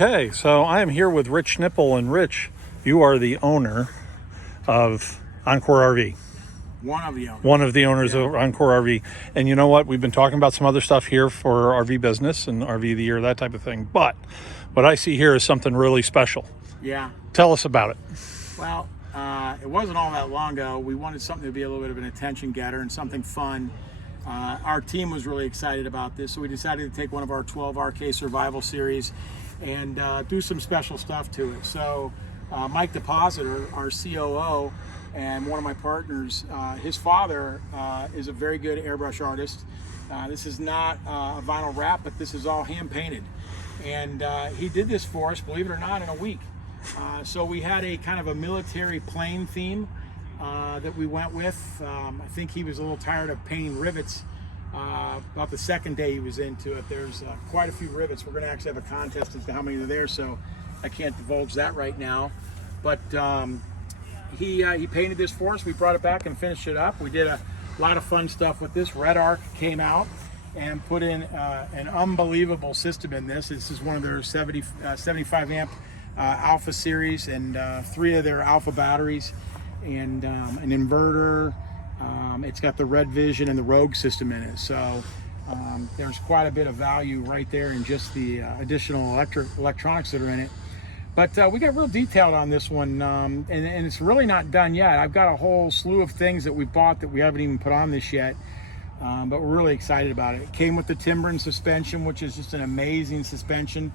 Okay, so I am here with Rich Schnipple, and Rich, you are the owner of Encore RV. One of the owners. One of the owners of Encore RV. And you know what? We've been talking about some other stuff here for RV business and RV of the year, that type of thing. But what I see here is something really special. Yeah. Tell us about it. Well, it wasn't all that long ago. We wanted something to be a little bit of an attention getter and something fun. Our team was really excited about this, so we decided to take one of our 12 RK Survival Series and do some special stuff to it. So Mike Depositor, our COO, and one of my partners, his father is a very good airbrush artist. This is not a vinyl wrap, but this is all hand painted. And he did this for us, believe it or not, in a week. So we had a kind of a military plane theme that we went with. I think he was a little tired of painting rivets. About the second day he was into it. There's quite a few rivets. We're going to actually have a contest as to how many are there, so I can't divulge that right now. But he painted this for us. We brought it back and finished it up. We did a lot of fun stuff with this. Red Arc came out and put in an unbelievable system in this. This is one of their 75 amp Alpha series, and 3 of their Alpha batteries, and an inverter. It's got the Red Vision and the Rogue system in it. So there's quite a bit of value right there in just the additional electronics that are in it. But we got real detailed on this one, and it's really not done yet. I've got a whole slew of things that we bought that we haven't even put on this yet, but we're really excited about it. It came with the Timbren suspension, which is just an amazing suspension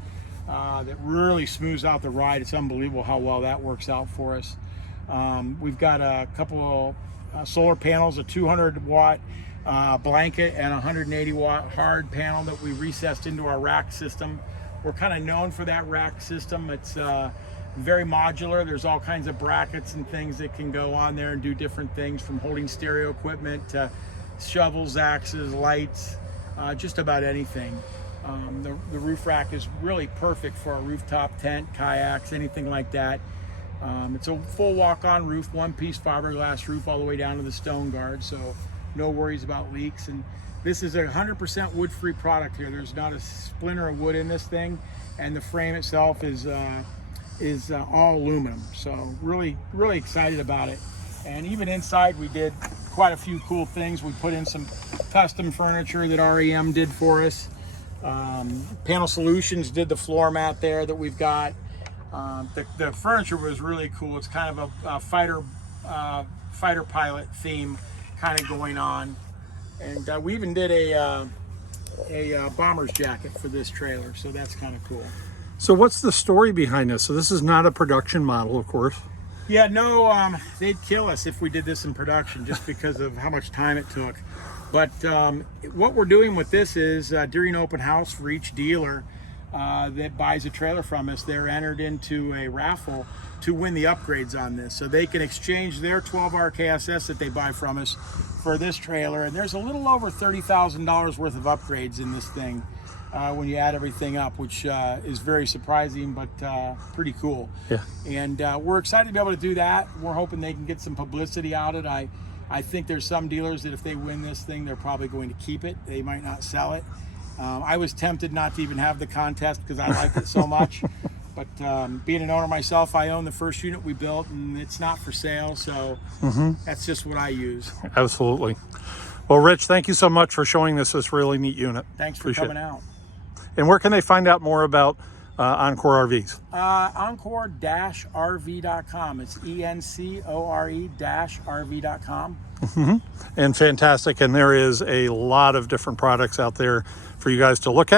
that really smooths out the ride. It's unbelievable how well that works out for us. We've got a couple of solar panels, a 200 watt blanket and a 180 watt hard panel that we recessed into our rack system. We're kind of known for that rack system. It's very modular. There's all kinds of brackets and things that can go on there and do different things, from holding stereo equipment to shovels, axes, lights, just about anything. The roof rack is really perfect for a rooftop tent, kayaks, anything like that. It's a full walk-on roof, one-piece fiberglass roof all the way down to the stone guard, so no worries about leaks. And this is a 100% wood-free product here. There's not a splinter of wood in this thing, and the frame itself is all aluminum. So really excited about it. And even inside, we did quite a few cool things. We put in some custom furniture that REM did for us. Panel Solutions did the floor mat there that we've got. The furniture was really cool. It's kind of a fighter pilot theme kind of going on. And we even did a bomber's jacket for this trailer, so that's kind of cool. So what's the story behind this? So this is not a production model, of course. Yeah, no, they'd kill us if we did this in production just because of how much time it took. But what we're doing with this is during open house, for each dealer that buys a trailer from us, they're entered into a raffle to win the upgrades on this. So they can exchange their 12 RKSS that they buy from us for this trailer. And there's a little over $30,000 worth of upgrades in this thing when you add everything up, which is very surprising, but pretty cool. Yeah. And we're excited to be able to do that. We're hoping they can get some publicity out of it. I think there's some dealers that if they win this thing, they're probably going to keep it. They might not sell it. I was tempted not to even have the contest because I liked it so much. But being an owner myself, I own the first unit we built, and it's not for sale. So that's just what I use. Absolutely. Well, Rich, thank you so much for showing us this really neat unit. Thanks for coming out. And where can they find out more about Encore RVs? Encore-RV.com. It's ENCORE-RV.com. And fantastic. And there is a lot of different products out there for you guys to look at.